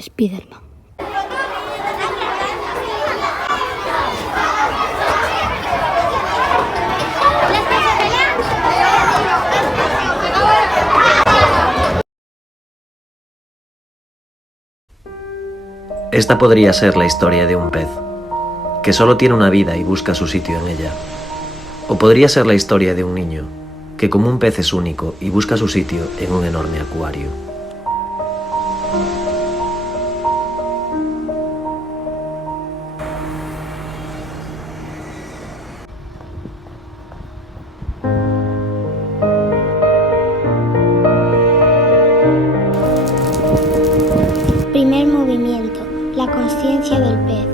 Spiderman. Esta podría ser la historia de un pez, que solo tiene una vida y busca su sitio en ella. O podría ser la historia de un niño, que como un pez es único y busca su sitio en un enorme acuario. Primer movimiento, la consciencia del pez.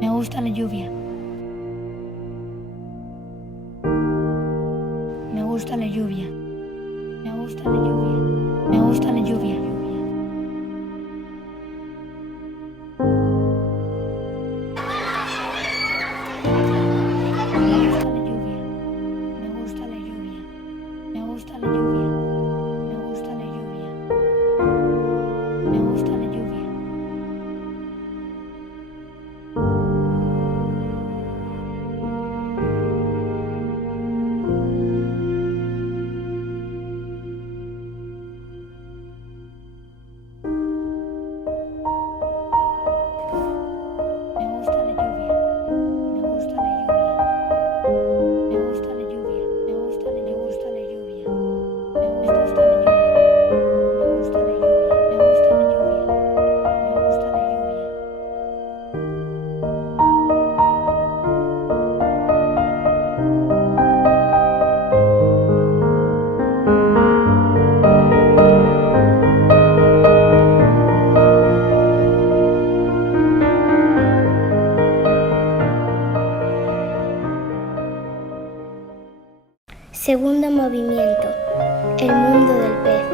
Me gusta la lluvia. Me gusta la lluvia. Me gusta la lluvia. Me gusta la lluvia. Segundo movimiento, el mundo del pez.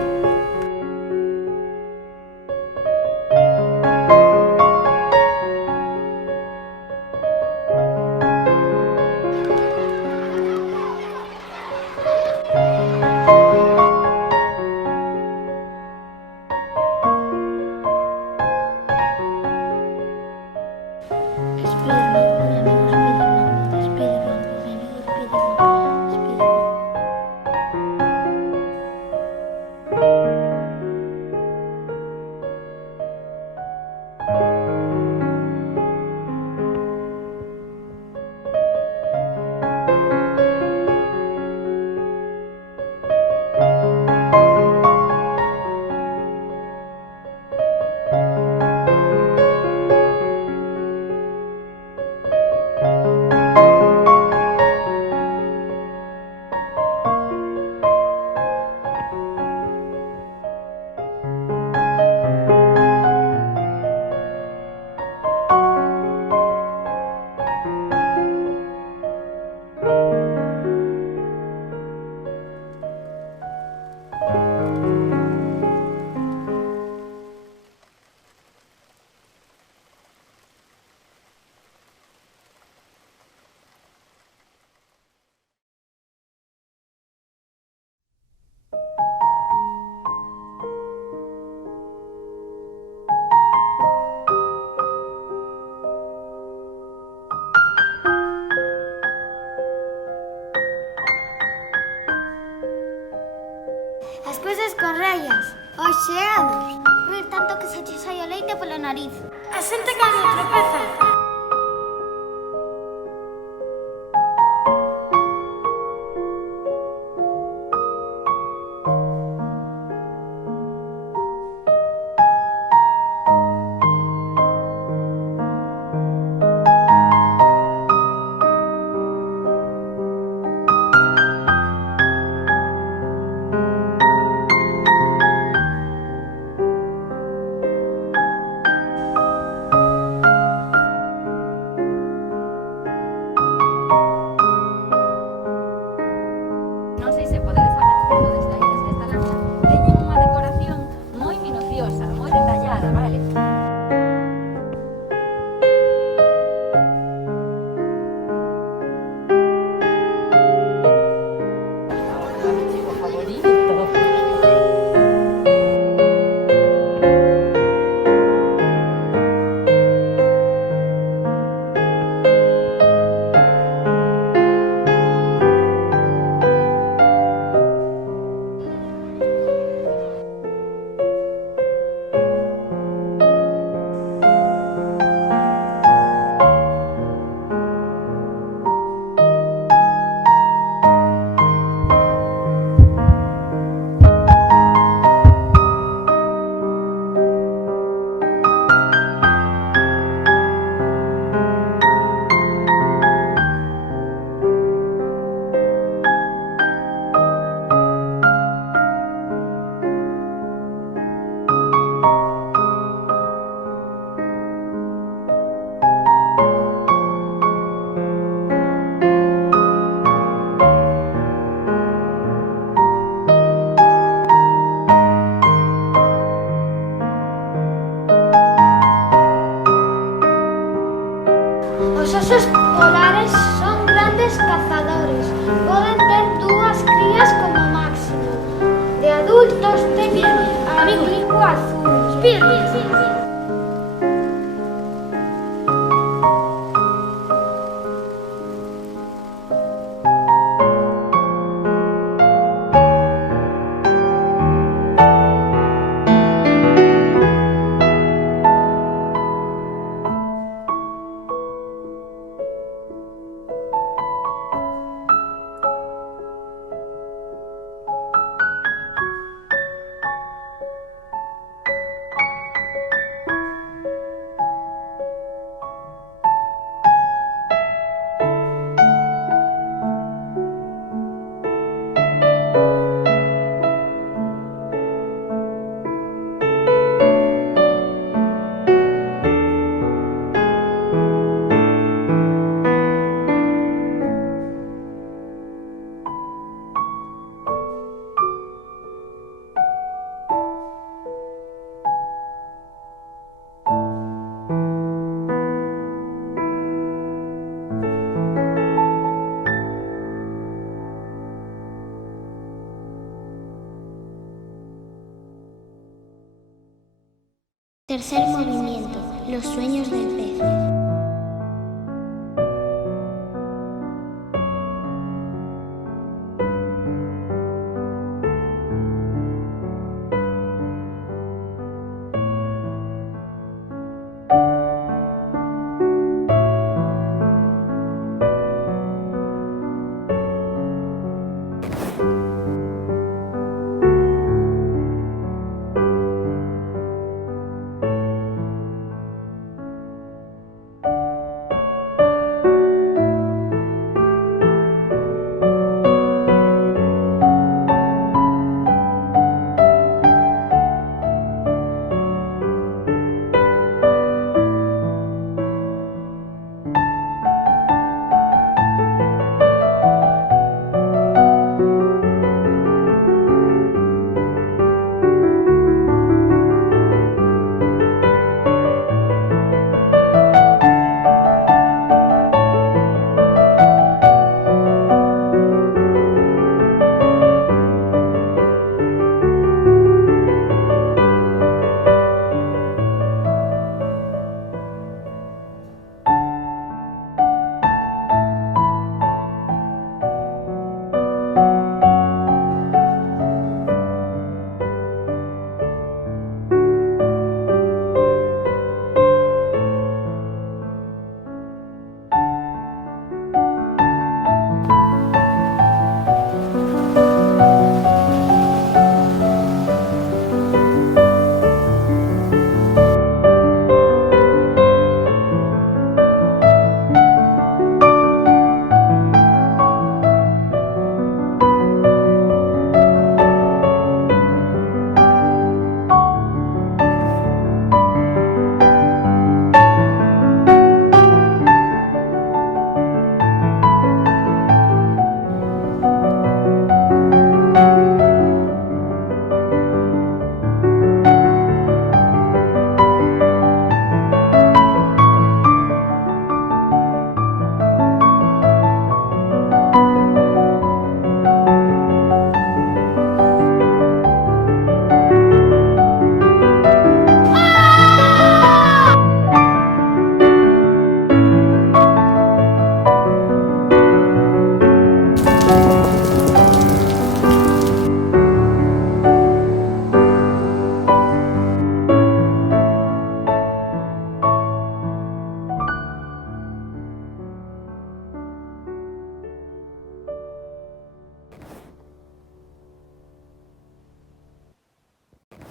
despois escorrellas, os xeados, rir tanto que se che sai o leite pola nariz. A xente cando tropeza. Non sei se podedes ver foto desde aí, desde esta lancha. Teñen unha decoración moi minuciosa, moi detallada, vale? Archivo favorito. Os osos polares son grandes cazadores. Poden ter 2 crías como máximo. De adultos teñen a pico azul. Tercer movimiento, los sueños del pez.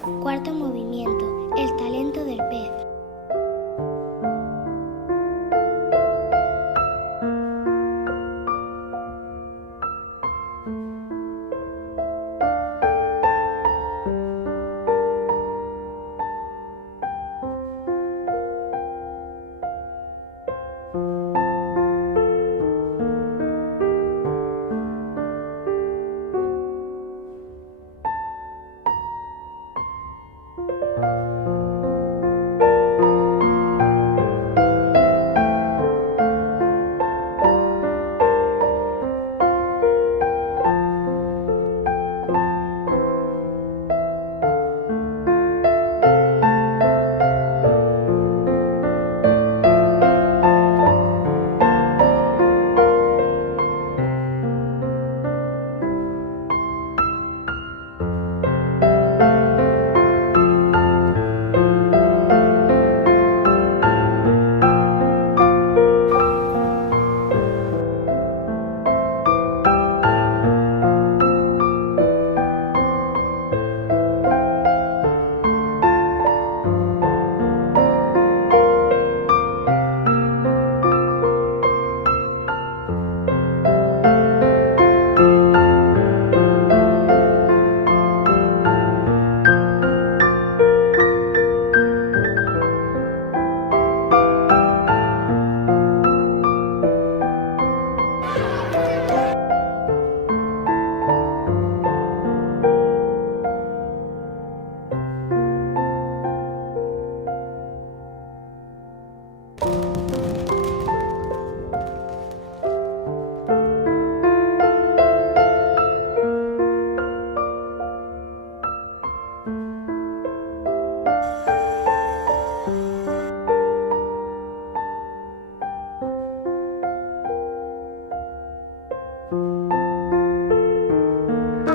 Cuarto movimiento, el talento del pez.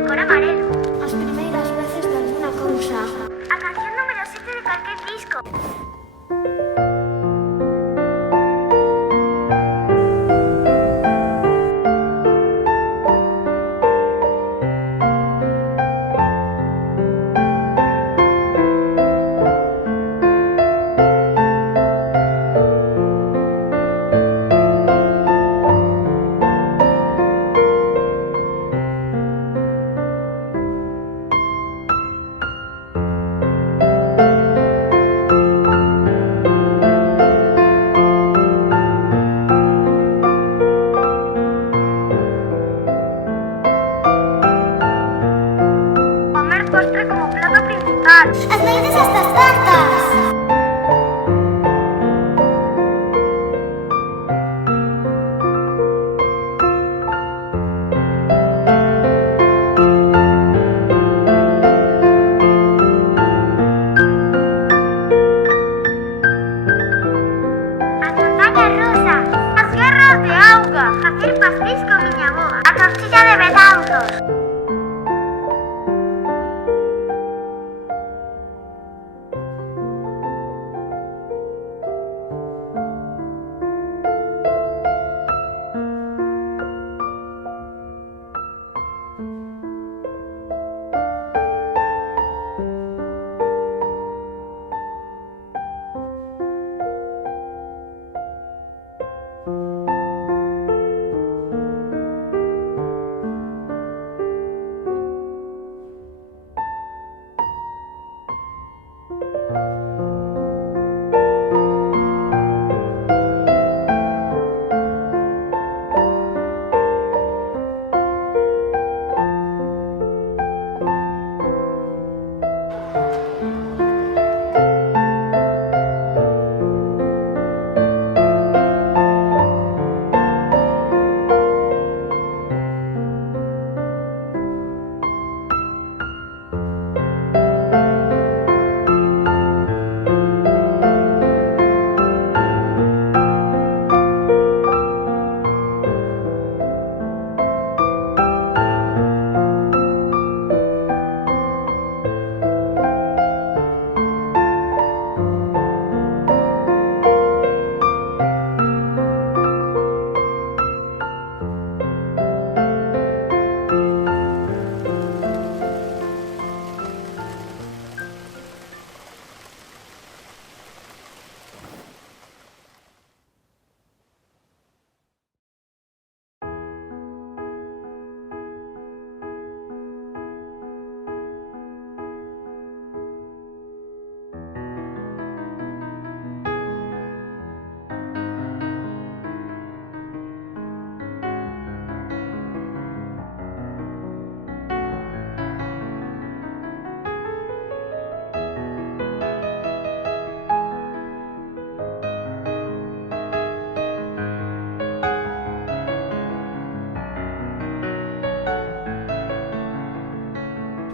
Cor amarelo. As primeiras veces de alguna cousa. A canción número 7 de calquer disco. Postre como plato principal. As noites estas tartas. As montañas rusas. As guerras de auga. Facer pastéis con miña avoa. A tortilla de Betanzos.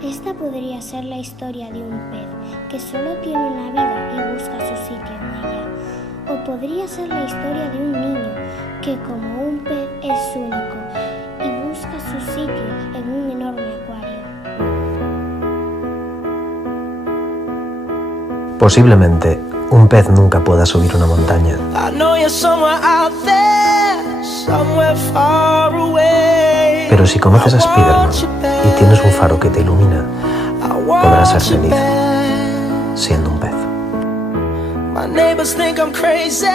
Esta podría ser la historia de un pez que solo tiene una vida y busca su sitio en ella. O podría ser la historia de un niño que, como un pez, es único y busca su sitio en un enorme acuario. Posiblemente un pez nunca pueda subir una montaña. Pero si conoces a Spiderman y tienes un faro que te ilumina, podrás ser feliz siendo un pez. My neighbors think I'm crazy,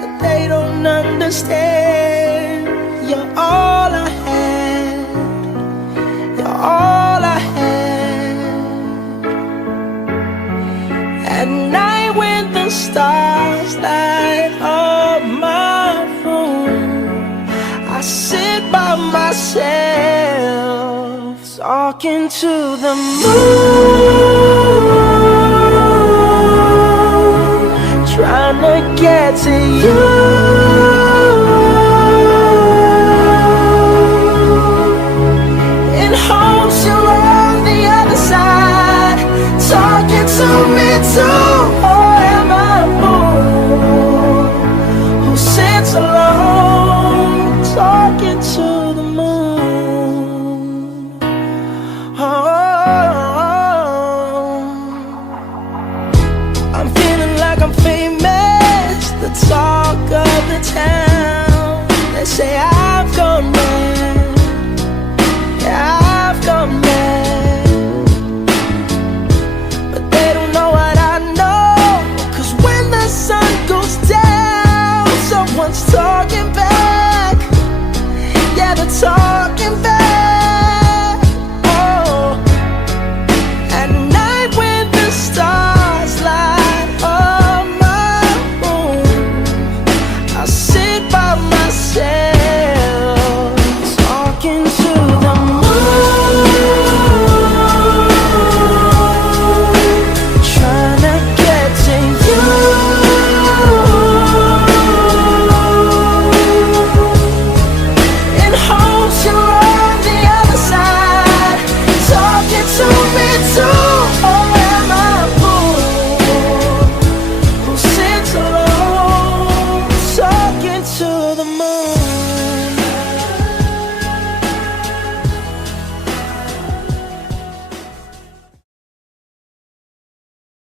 but they don't understand. You're all I had. You're all I had. At night when the stars light up my room, I sit by myself talking to the moon, trying to get to you.